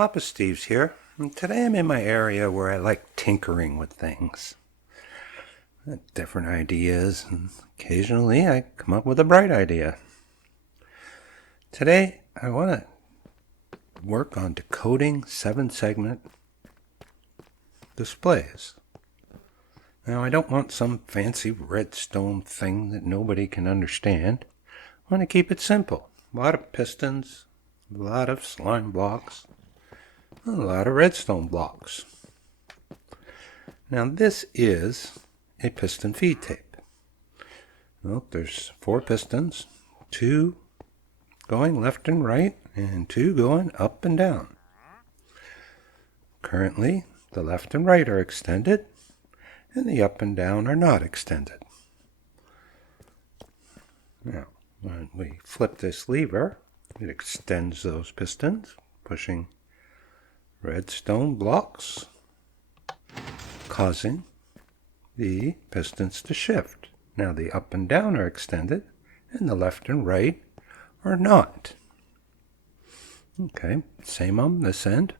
Papa Steve's here, and today I'm in my area where I like tinkering with things. Different ideas, and occasionally I come up with a bright idea. Today I want to work on decoding 7-segment displays. Now I don't want some fancy redstone thing that nobody can understand. I want to keep it simple. A lot of pistons, a lot of slime blocks, a lot of redstone blocks. Now this is a piston feed tape. Well, there's 4 pistons, 2 going left and right, and 2 going up and down. Currently, the left and right are extended, and the up and down are not extended. Now, when we flip this lever, it extends those pistons, pushing redstone blocks, causing the pistons to shift. Now the up and down are extended, and the left and right are not. Okay, same on this end.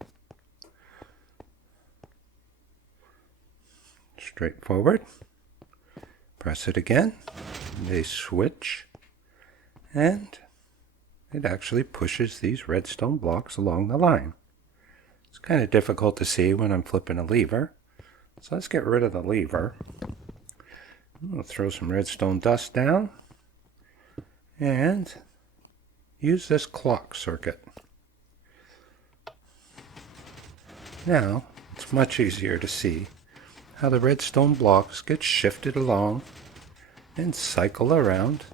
Straightforward. Press it again. They switch, and it actually pushes these redstone blocks along the line. It's kind of difficult to see when I'm flipping a lever. So let's get rid of the lever. We'll throw some redstone dust down and use this clock circuit. Now it's much easier to see how the redstone blocks get shifted along and cycle around.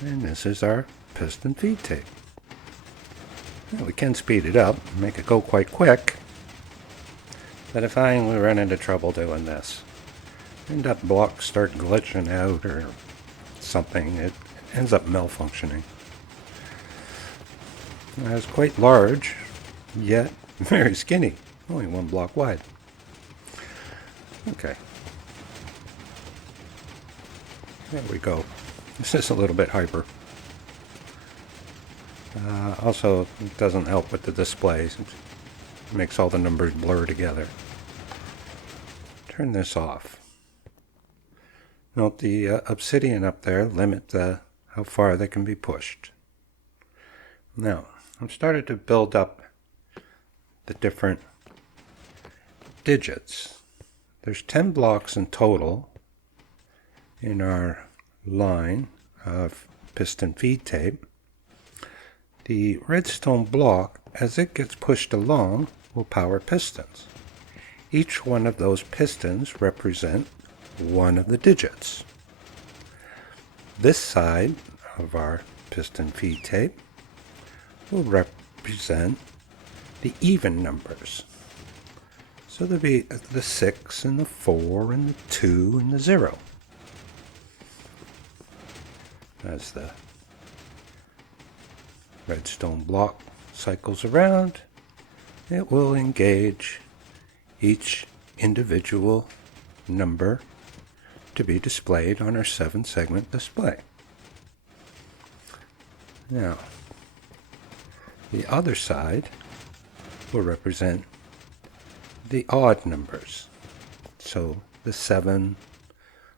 And this is our piston feed tape. Now we can speed it up and make it go quite quick. But if I run into trouble doing this, and that block start glitching out or something, it ends up malfunctioning. It's quite large, yet very skinny, only 1 block wide. Okay. There we go. This is a little bit hyper. Also, it doesn't help with the displays. It makes all the numbers blur together. Turn this off. Note the obsidian up there limit how far they can be pushed. Now, I'm starting to build up the different digits. There's 10 blocks in total in our line of piston feed tape. The redstone block, as it gets pushed along, will power pistons. Each one of those pistons represent one of the digits. This side of our piston feed tape will represent the even numbers. So there'll be the 6 and the 4 and the 2 and the 0. As the redstone block cycles around, it will engage each individual number to be displayed on our 7-segment display. Now, the other side will represent the odd numbers. So the 7,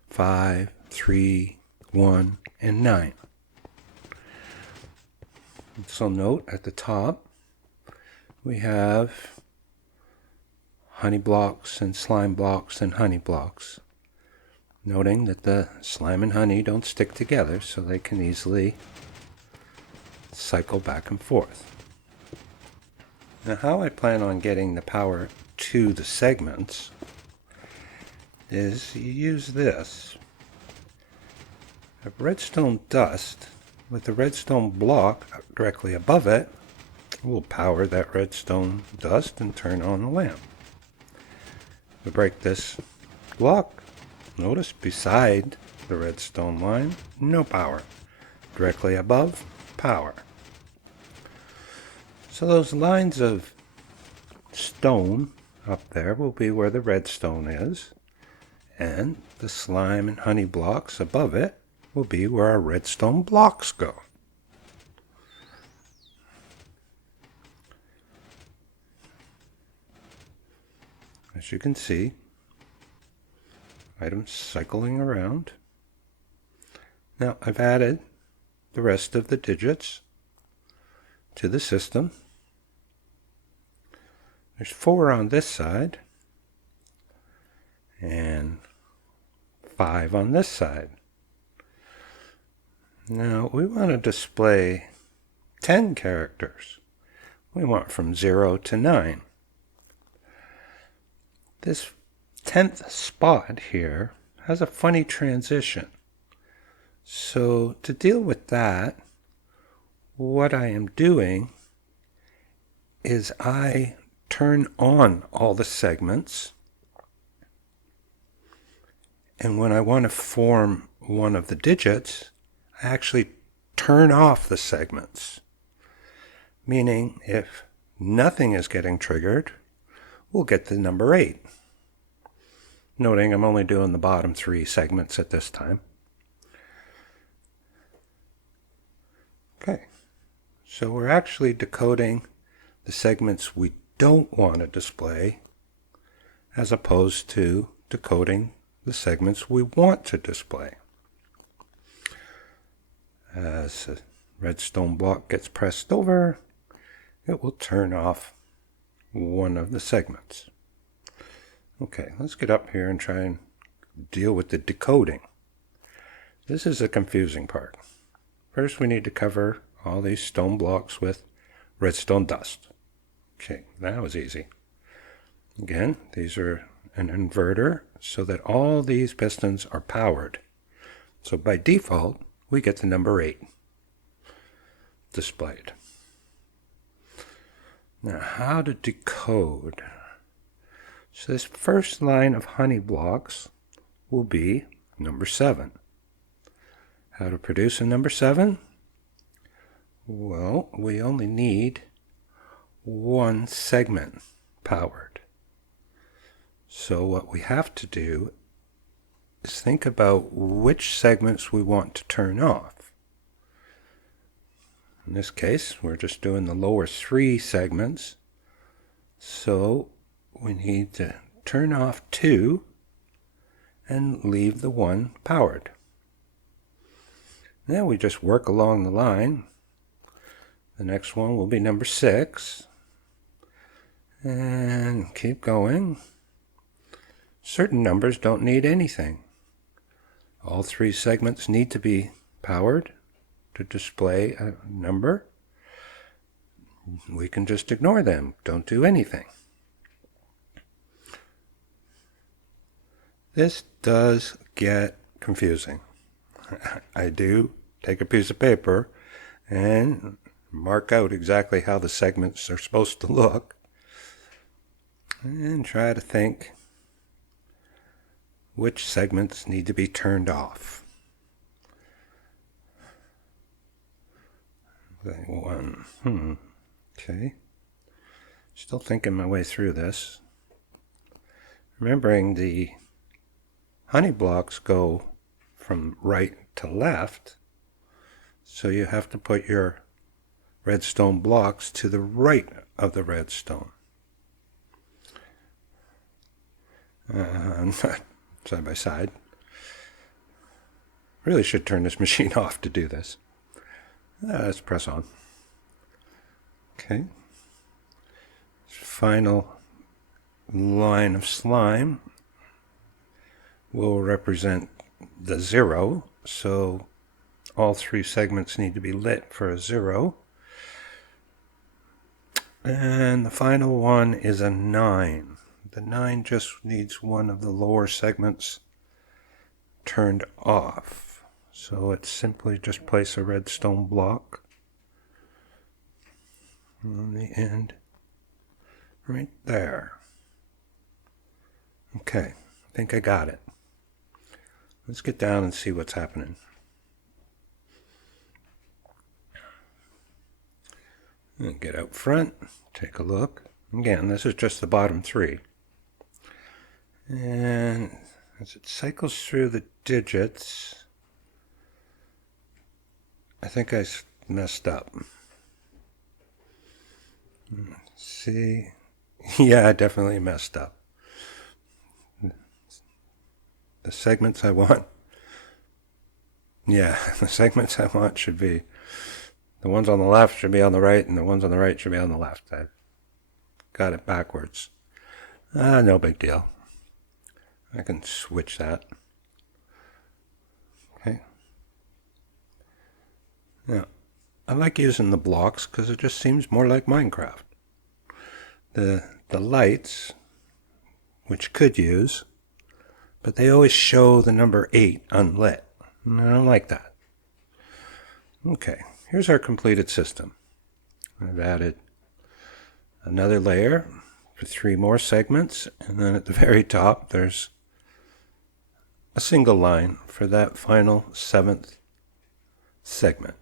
5, 3, 1, and 9. So note at the top we have honey blocks and slime blocks and honey blocks. Noting that the slime and honey don't stick together, so they can easily cycle back and forth. Now how I plan on getting the power to the segments is you use this. A redstone dust with the redstone block directly above it will power that redstone dust and turn on the lamp. We break this block. Notice beside the redstone line, no power. Directly above, power. So those lines of stone up there will be where the redstone is, and the slime and honey blocks above it will be where our redstone blocks go. as you can see, items cycling around. Now I've added the rest of the digits to the system. There's 4 on this side and 5 on this side. Now we want to display 10 characters. We want from 0 to 9. This 10th spot here has a funny transition. So to deal with that, what I am doing is I turn on all the segments, and when I want to form one of the digits, I actually turn off the segments, meaning if nothing is getting triggered, we'll get the number 8. Noting I'm only doing the bottom 3 segments at this time. Okay, so we're actually decoding the segments we don't want to display as opposed to decoding the segments we want to display. As a redstone block gets pressed over, it will turn off one of the segments. Okay, let's get up here and try and deal with the decoding. This is a confusing part. First, we need to cover all these stone blocks with redstone dust. Okay, that was easy. Again, these are an inverter so that all these pistons are powered. So by default, we get the number 8 displayed. Now, how to decode? So this first line of honey blocks will be number 7. How to produce a number 7? Well, we only need one segment powered. So what we have to do is think about which segments we want to turn off. In this case, we're just doing the lower 3 segments. So we need to turn off 2 and leave the 1 powered. Now we just work along the line. The next one will be number 6. And keep going. Certain numbers don't need anything. All 3 segments need to be powered to display a number. We can just ignore them. Don't do anything. This does get confusing. I do take a piece of paper and mark out exactly how the segments are supposed to look and try to think which segments need to be turned off. Okay. Still thinking my way through this. Remembering the honey blocks go from right to left, so you have to put your redstone blocks to the right of the redstone. Not side by side. Really should turn this machine off to do this. Let's press on. Okay. Final line of slime will represent the 0, so all 3 segments need to be lit for a 0. And the final one is a 9. The 9 just needs one of the lower segments turned off. So it's simply just place a redstone block on the end right there. Okay, I think I got it. Let's get down and see what's happening. And get out front, take a look. Again, this is just the bottom 3. And as it cycles through the digits, I think I messed up. Let's see. Yeah, I definitely messed up. the segments I want. Yeah, the segments I want should be, the ones on the left should be on the right, and the ones on the right should be on the left. I've got it backwards. No big deal. I can switch that. Okay. Now, I like using the blocks because it just seems more like Minecraft. The lights, which could use, but they always show the number 8 unlit. And I don't like that. Okay, here's our completed system. I've added another layer for 3 more segments, and then at the very top there's a single line for that final 7th segment.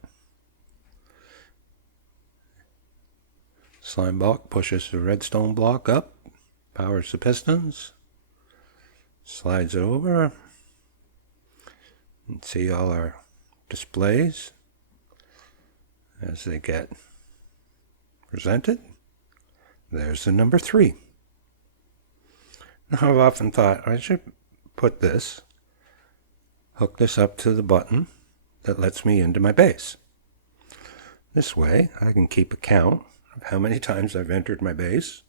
Slime block pushes the redstone block up, powers the pistons, slides it over, and see all our displays as they get presented. There's the number 3. Now, I've often thought I should put this, hook this up to the button that lets me into my base. This way I can keep a count of how many times I've entered my base,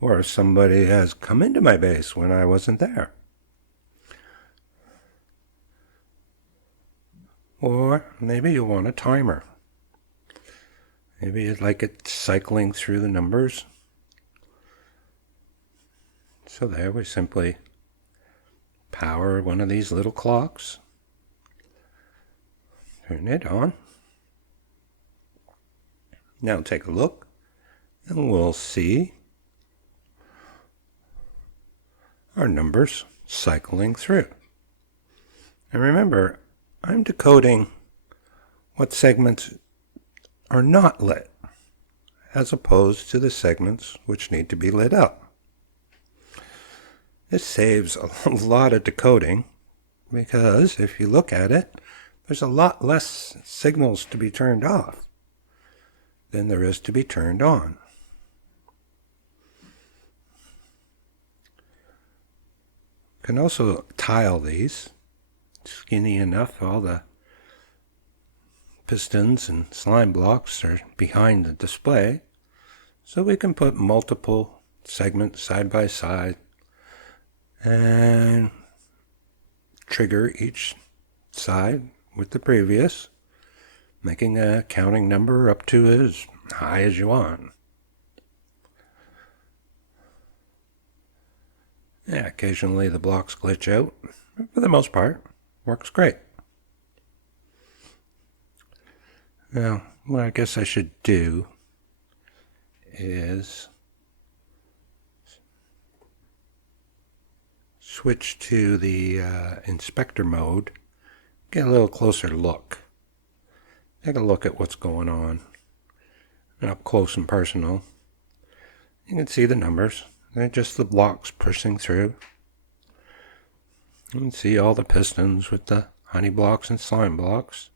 or if somebody has come into my base when I wasn't there. Or maybe you want a timer. Maybe you'd like it cycling through the numbers. So there we simply power one of these little clocks, turn it on. Now take a look, and we'll see our numbers cycling through. And remember, I'm decoding what segments are not lit, as opposed to the segments which need to be lit up. This saves a lot of decoding, because if you look at it, there's a lot less signals to be turned off than there is to be turned on. You can also tile these skinny enough. All the pistons and slime blocks are behind the display, so we can put multiple segments side by side and trigger each side with the previous, making a counting number up to as high as you want. Yeah, occasionally the blocks glitch out, but for the most part, works great. Now, what I guess I should do is switch to the inspector mode, get a little closer look. Take a look at what's going on, and up close and personal. You can see the numbers. They're just the blocks pushing through. You can see all the pistons with the honey blocks and slime blocks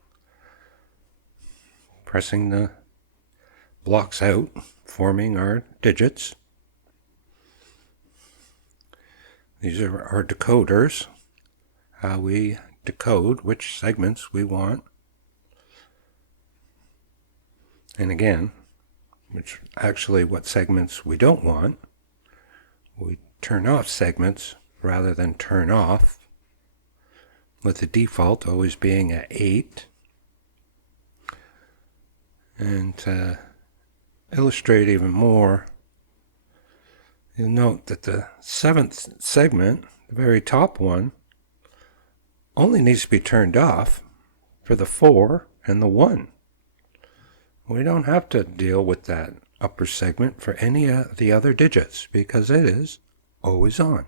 pressing the blocks out, forming our digits. These are our decoders, how we decode which segments we want. And again, which actually what segments we don't want. We turn off segments rather than turn off, with the default always being at 8. And to illustrate even more, you'll note that the 7th segment, the very top one, only needs to be turned off for the 4 and the 1. We don't have to deal with that upper segment for any of the other digits because it is always on.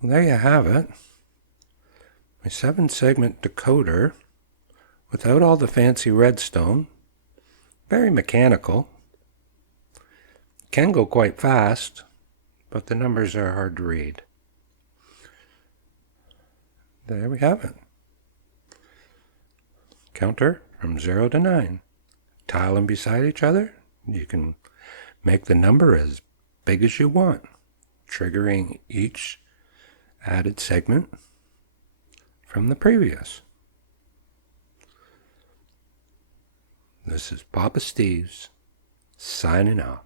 Well, there you have it. My 7-segment decoder without all the fancy redstone. Very mechanical. Can go quite fast, but the numbers are hard to read. There we have it. Counter from 0 to 9. Tile them beside each other. You can make the number as big as you want. triggering each added segment from the previous. This is Papa Steve's signing off.